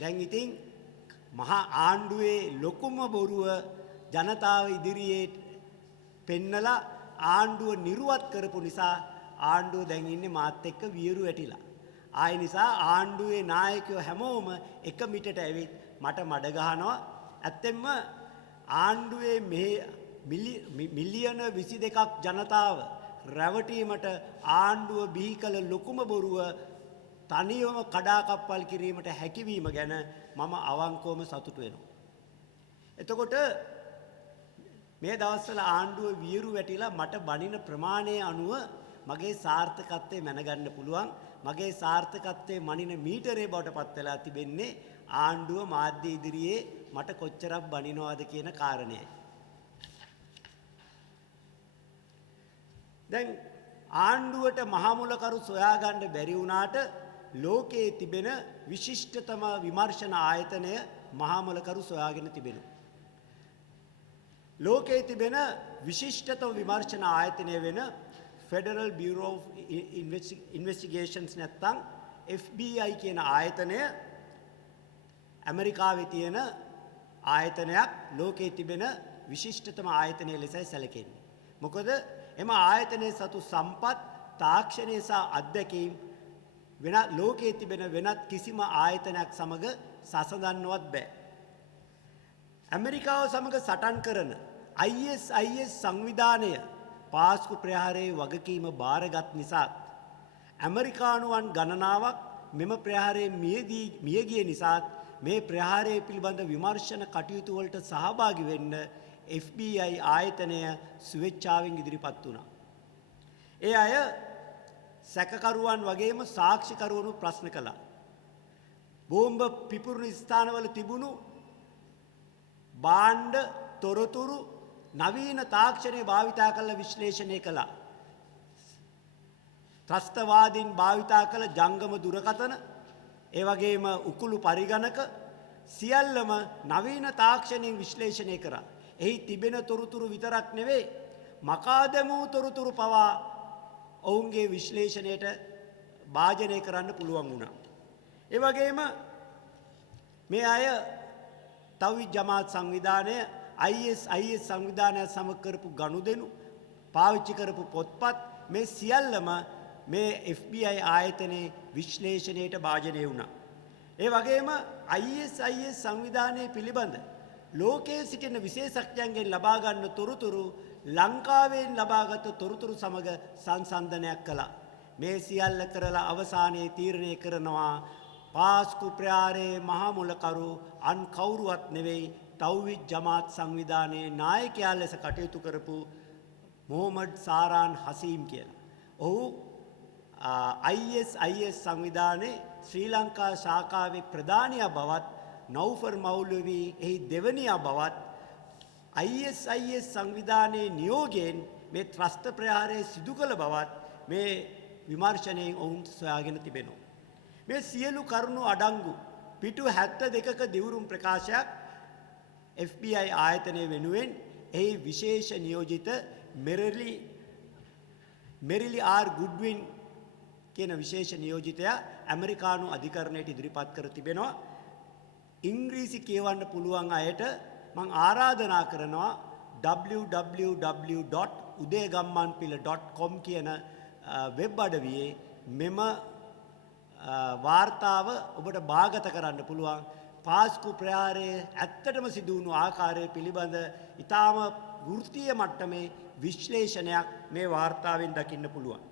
දැන් ඉතින් මහා ආණ්ඩුවේ ලොකුම බොරුව ජනතාව ඉදිරියේ පෙන්නලා ආණ්ඩුව නිර්වත් කරපු නිසා ආණ්ඩුව දැන් ඉන්නේ මාත් එක්ක වියරු වැටිලා. ආය නිසා ආණ්ඩුවේ නායකයෝ හැමෝම එක මිටට ඇවිත් මට මඩ ගහනවා. ඇත්තෙන්ම ආණ්ඩුවේ මිලියන 22ක් ජනතාව රැවටීමට ආණ්ඩුව බිහි කළ ලොකුම බොරුව තනියම කඩාකප්පල් කිරීමට හැකියවීම ගැන මම අවංකවම සතුටු වෙනවා. එතකොට මේ දවස්වල ආණ්ඩුව වියරු වැටිලා මට බනින ප්‍රමාණය අනුව මගේ සාර්ථකත්වය මැනගන්න පුළුවන්. මගේ සාර්ථකත්වයේ මනින මීටරේ බවට පත් වෙලා තිබෙන්නේ ආණ්ඩුව මාධ්‍ය ඉදිරියේ මට කොච්චරක් බනිනවද කියන කාරණයයි. දැන් ආණ්ඩුවට මහමුලකරු සොයාගන්න බැරි වුණාට ලෝකයේ තිබෙන විශිෂ්ටතම විමර්ශන ආයතනය මහමුලකරු සොයාගෙන තිබෙනවා. ලෝකයේ තිබෙන විශිෂ්ටතම විමර්ශන ආයතනය වෙන Federal Bureau of Investigations නැත්නම් FBI කියන ආයතනය ඇමරිකාවේ තියෙන ආයතනයක් ලෝකයේ තිබෙන විශිෂ්ටතම ආයතනය ලෙසයි සැලකෙන්නේ. මොකද එම ආයතනයේ සතු සම්පත් තාක්ෂණය සහ අත්දැකීම් වෙනත් ලෝකයේ තිබෙන වෙනත් කිසිම ආයතනයක් සමග සසඳන්නවත් බෑ. ඇමරිකාව සමග සටන් කරන ISIS සංවිධානය පාස්කු ප්‍රහාරයේ වගකීම බාරගත් නිසා ඇමරිකානුවන් ගණනාවක් මෙම ප්‍රහාරයේ මියගිය නිසා මේ ප්‍රහාරය පිළිබඳ විමර්ශන කටයුතු වලට සහභාගී වෙන්න FBI ආයතනය ස්වේච්ඡාවෙන් ඉදිරිපත් වුණා. ඒ අය සැකකරුවන් වගේම සාක්ෂිකරුවනු ප්‍රශ්න කළා. බෝම්බ පිපුරුණු ස්ථානවල තිබුණු භාණ්ඩ තොරතුරු නවීන තාක්ෂණය භාවිතා කළ විශ්ලේෂණය කළා. ත්‍රස්තවාදීන් භාවිතා කළ ජංගම දුරකථන, ඒ වගේම උකුළු පරිගණක සියල්ලම නවීන තාක්ෂණයෙන් විශ්ලේෂණය කරා. එහි තිබෙන තොරතුරු විතරක් නෙවෙයි, මකා දැමූ තොරතුරු පවා ඔවුන්ගේ විශ්ලේෂණයට භාජනය කරන්න පුළුවන් වුණා. ඒ වගේම මේ අය තව්හිද් ජමාත් සංවිධානය ISIS සංවිධානය සමග කරපු ගනුදෙනු, පාවිච්චි කරපු පොත්පත් මේ සියල්ලම මේ FBI ආයතනයේ විශ්ලේෂණයට භාජනය වුණා. ඒ වගේම ISIS සංවිධානයේ පිළිබඳ ලෝකයේ සිටින විශේෂඥයන්ගෙන් ලබා ගන්න තොරතුරු ලංකාවෙන් ලබාගත් තොරතුරු සමග සංසන්දනයක් කළා. මේ සියල්ල කරලා අවසානයේ තීරණය කරනවා පාස්කු ප්‍රහාරයේ මහමුලකරු අන් කවුරුවත් නෙවෙයි තව්හිද් ජමාත් සංවිධානයේ නායකයා ලෙස කටයුතු කරපු මොහමඩ් සාරාන් හසීම් කියලා. ඔහු ISIS සංවිධානයේ ශ්‍රී ලංකා ශාඛාවේ ප්‍රධානියා බවත් නෞෆර් මෞලවි එහි දෙවනියා බවත් ISIS සංවිධානයේ නියෝගයෙන් මේ ත්‍රස්ත ප්‍රහාරය සිදු කළ බවත් මේ විමර්ශනයෙන් ඔවුන් සොයාගෙන තිබෙනවා. මේ සියලු කරුණු අඩංගු පිටු 72ක දිවුරුම් ප්‍රකාශයක් FBI ආයතනය වෙනුවෙන් එහි විශේෂ නියෝජිත මෙරිලි ආර් ගුඩ්වින් කියන විශේෂ නියෝජිතයා ඇමරිකානු අධිකරණයට ඉදිරිපත් කර තිබෙනවා. ඉංග්‍රීසි කියවන්න පුළුවන් අයට මම ආරාධනා කරනවා www.udegammanpila.com කියන වෙබ් අඩවියේ මෙම වාර්තාව ඔබට භාගත කරන්න පුළුවන්. පාස්කු ප්‍රහාරයේ ඇත්තටම සිදු වුණු ආකාරය පිළිබඳ ඊටාම වෘත්තීය මට්ටමේ විශ්ලේෂණයක් මේ වාර්තාවෙන් දකින්න පුළුවන්.